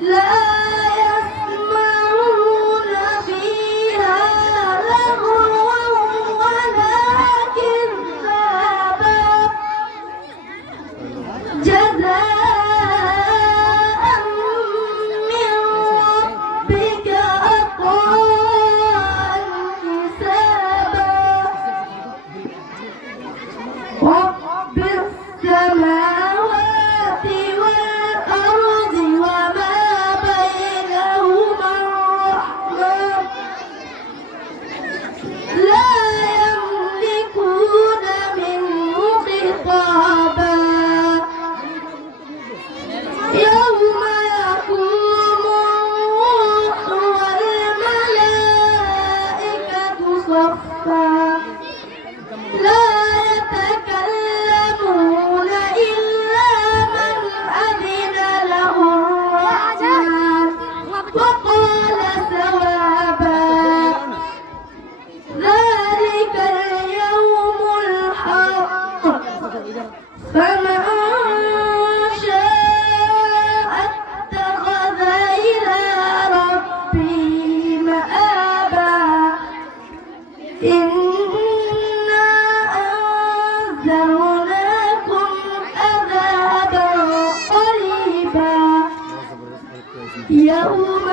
لا يسمعون فيها لغوا ولا كذابا جزاء من ربك عطاء حسابا رب السماوات والأرض وما بينهما الرحمن لا يملكون منه خطابا يوم يقوم الروح والملائكة صفا لا يتكلمون إلا من أذن له الرحمن وقال ثوابا ذلك اليوم الحق فمن شاء اتخذ إلى ربه مآبا إنا أنذرناكم عذابا قريبا يوم